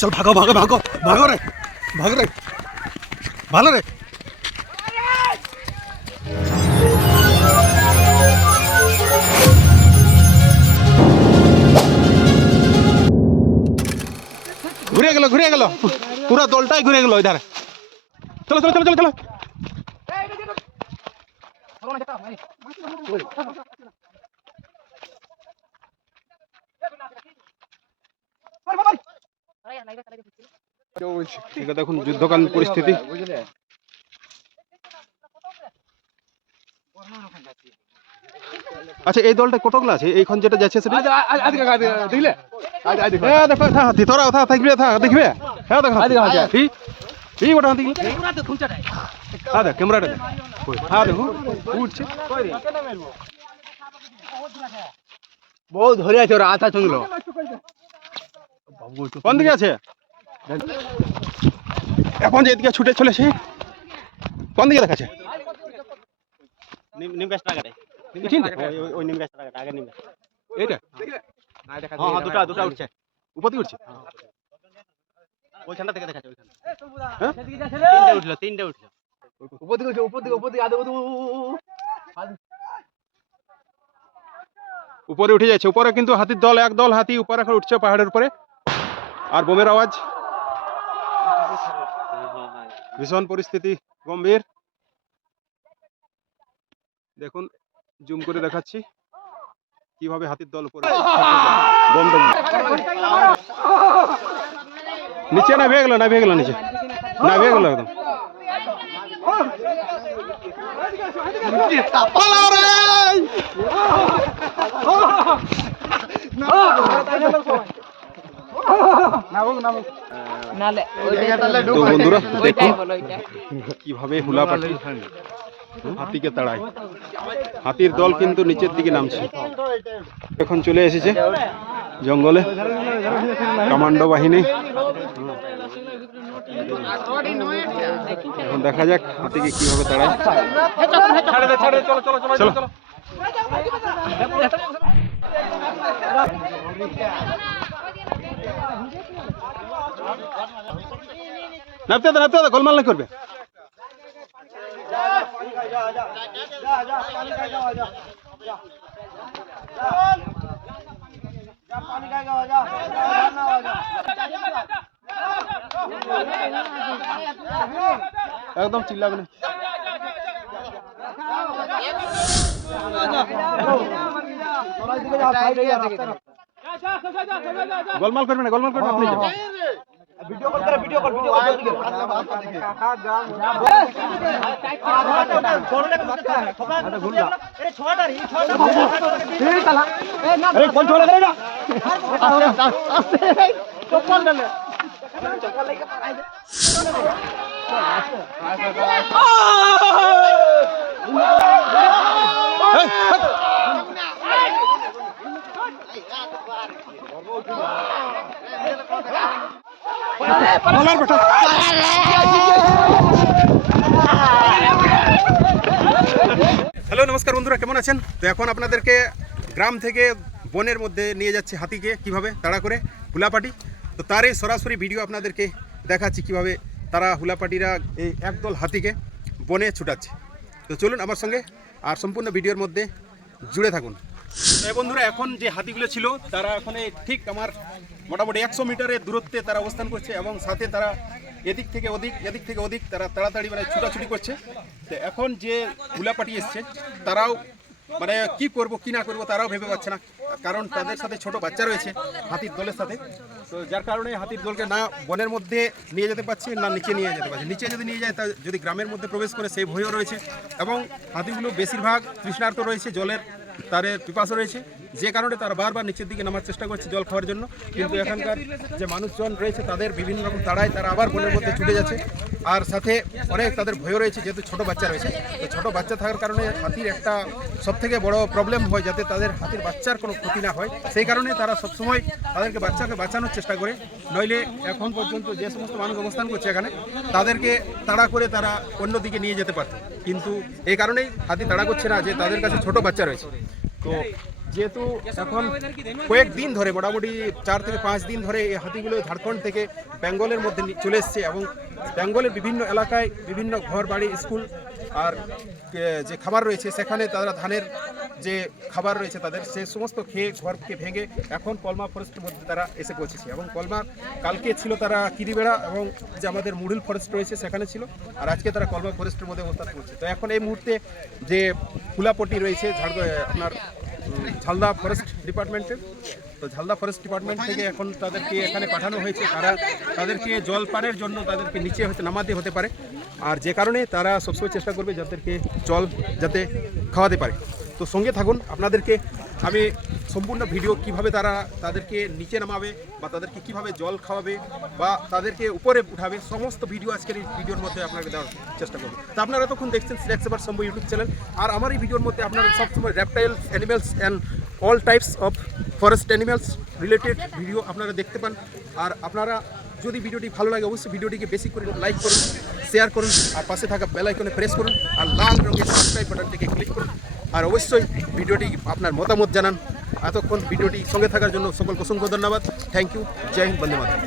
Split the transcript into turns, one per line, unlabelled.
চল ভাগো ভাগো ভাগো ভাগো রে ভাগো রে, ভালো রে। ঘুরে গেল ঘুরে গেল। পুরো দলটাই ঘুরে গেল ইধারে চলো চলো চলো চলো চলো। এটা দেখুন যুদ্ধকালীন পরিস্থিতি। আচ্ছা এই দলটা কতগুলো আছে? এইখন যেটা যাচ্ছে সেটা? হ্যাঁ দেখো হ্যাঁ তোরা থাকবে দেখবে? হ্যাঁ দেখো এই গোটা হাতি হ্যাঁ দেখ। ক্যামেরাটা দেখ। হ্যাঁ দেখো উঠছে।
বহু ধরে আছে ওরা
কোন দিকে আছে? এখন যে এদিকে ছুটে চলেছে কোন দিকে দেখাচ্ছে।
নিম গাছটা কাটে। ওই ওই নিম গাছটা কাটে আগে নিম গাছ।
এইটা?
হ্যাঁ হ্যাঁ দুটা দুটা উঠছে।
উপর দিকে উঠছে?
ওইখানটা থেকে দেখাচ্ছে ওইখানটা।
হ্যাঁ?
তিনটা উঠল তিনটা উঠল।
উপর দিকে উঠছে, উপর দিকে উপর দিকে আদে
উপরে উঠে যাচ্ছে উপরে কিন্তু হাতির দল এক দল হাতি উপরে এখন উঠছে পাহাড়ের উপরে। আর বোমের আওয়াজ? ভীষণ পরিস্থিতি, গম্ভীর। দেখুন, জুম করে দেখাচ্ছি কীভাবে হাতির দল উপরে নিচে না ভেয়ে গেল, না ভেয়ে গেল নিচে। না ভেয়ে গেল একদম! তো বন্ধুরা দেখুন কীভাবে হুলা পাখি হাতিকে তাড়ায় হাতির দল কিন্তু নিচের দিকে নামছে এখন চলে এসেছে জঙ্গলে কমান্ডো বাহিনী এখন দেখা যাক হাতিকে কীভাবে তাড়ায় চলো নাপতে দে নাপতে দে গোলমাল না করবে। একদম চিল্লাবে না। গোলমাল করবে না, গোলমাল করবে वीडियो कॉल करा
वीडियो कॉल वीडियो कॉल देखिए बात ना बात देखिए काका गाँव छोड़ने का
मत है ठोका अरे
छोड़ अरे छोड़ ए साला ए ना अरे कौन छोड़ करेगा आस्ते आस्ते चप्पल डाल ले चप्पल लेके आ जा
হ্যালো, নমস্কার বন্ধুরা, কেমন আছেন? তো এখন আপনাদেরকে গ্রাম থেকে বনের মধ্যে নিয়ে যাচ্ছে হাতিকে কীভাবে, তাড়া করে, হুলাপাটি। তো তারই সরাসরি ভিডিও আপনাদেরকে দেখাচ্ছি কীভাবে তারা হুলাপাটিরা এই একদল হাতিকে বনে ছুটাচ্ছে। তো চলুন আমার সঙ্গে আর সম্পূর্ণ ভিডিওর মধ্যে জুড়ে থাকুন। বন্ধুরা, এখন যে হাতিগুলো ছিল, তারা এখন ঠিক আমার মোটামুটি একশো মিটারের দূরত্বে তারা অবস্থান করছে এবং সাথে তারা এদিক থেকে ওদিক, এদিক থেকে ওদিক তারা তাড়াতাড়ি মানে ছুটাছুটি করছে। তো এখন যে গুলাপাটি এসছে, তারাও মানে কি করব, কি না করব তারাও ভেবে পাচ্ছে না। কারণ তাদের সাথে ছোট বাচ্চা রয়েছে, হাতির দলের সাথে। তো যার কারণে হাতির দলকে না বনের মধ্যে নিয়ে যেতে পারছে, না নিচে নিয়ে যেতে পারছে। নিচে যদি নিয়ে যায়, তা যদি গ্রামের মধ্যে প্রবেশ করে, সেই ভয়ও রয়েছে। এবং হাতিগুলো বেশিরভাগ তৃষ্ণার্ত রয়েছে জলের তারে পিপাসা রয়েছে। যে কারণে তারা বারবার নিচের দিকে নামার চেষ্টা করছে জল খাওয়ার জন্য। কিন্তু এখানকার যে মানুষজন রয়েছে, তাদের বিভিন্ন রকম তাড়ায় তারা আবার বনের মধ্যে ছুটে যাচ্ছে। আর সাথে অনেক তাদের ভয় রয়েছে যেহেতু ছোট বাচ্চা রয়েছে। তো ছোট বাচ্চা থাকার কারণে হাতির একটা সব থেকে বড় প্রবলেম হয় যাতে তাদের হাতির বাচ্চার কোনো ক্ষতি না হয়। সেই কারণে তারা সবসময় তাদেরকে বাচ্চাকে বাঁচানোর চেষ্টা করে। নইলে এখন পর্যন্ত যে সমস্ত মানুষ অবস্থান করছে এখানে, তাদেরকে তাড়া করে তারা অন্যদিকে নিয়ে যেতে পারত। কিন্তু এই কারণেই হাতি তাড়া করছে না যে তাদের কাছে ছোট বাচ্চা রয়েছে। তো যেহেতু এখন কয়েকদিন ধরে মোটামুটি চার থেকে পাঁচ দিন ধরে এই হাতিগুলো ঝাড়খণ্ড থেকে বেঙ্গলের মধ্যে চলে এসছে এবং বেঙ্গলের বিভিন্ন এলাকায় বিভিন্ন ঘর বাড়ি স্কুল আর যে খাবার রয়েছে সেখানে তারা ধানের যে খাবার রয়েছে তাদের সে সমস্ত খেয়ে ঘরকে ভেঙে এখন কলমা ফরেস্টের মধ্যে তারা এসে পৌঁছেছে। এবং কলমা কালকে ছিল তারা কিরিবেড়া এবং যে আমাদের মুড়িল ফরেস্ট রয়েছে সেখানে ছিল আর আজকে তারা কলমা ফরেস্টের মধ্যে অবস্থান করছে। তো এখন এই মুহূর্তে যে ফুলাপটি রয়েছে ঝাড় আপনার ঝালদা ফরেস্ট ডিপার্টমেন্টের তো ঝালদা ফরেস্ট ডিপার্টমেন্ট থেকে এখন তাদেরকে এখানে পাঠানো হয়েছে। তারা তাদেরকে জল পানের জন্য তাদেরকে নিচে হয়তো নামাতে হতে পারে। আর যে কারণে তারা সবসময় চেষ্টা করবে যাদেরকে জল যাতে খাওয়াতে পারে। তো সঙ্গে থাকুন, আপনাদেরকে আমি সম্পূর্ণ ভিডিও কীভাবে তারা তাদেরকে নিচে নামাবে বা তাদেরকে কীভাবে জল খাওয়াবে বা তাদেরকে উপরে উঠাবে, সমস্ত ভিডিও আজকের এই ভিডিওর মধ্যে আপনাকে দেওয়ার চেষ্টা করব। তো আপনারা তখন দেখছেন সিলেক্ট সেবার সম্ভব ইউটিউব চ্যানেল। আর আমার এই ভিডিওর মধ্যে আপনারা সবসময় reptiles animals and all types of forest animals related video আপনারা দেখতে পান। আর আপনারা যদি ভিডিওটি ভালো লাগে, অবশ্যই ভিডিওটিকে বেশি করে লাইক করুন শেয়ার করুন, আর পাশে থাকা বেল আইকনে প্রেস করুন, আর লাল রঙের সাবস্ক্রাইব বাটনটিকে ক্লিক করুন। আর অবশ্যই ভিডিওটি আপনার মতামত জানান। এতক্ষণ ভিডিওটি সঙ্গে থাকার জন্য সকল অসংখ্য ধন্যবাদ। থ্যাংক ইউ জয় হিন্দ, বন্দে মাতরম।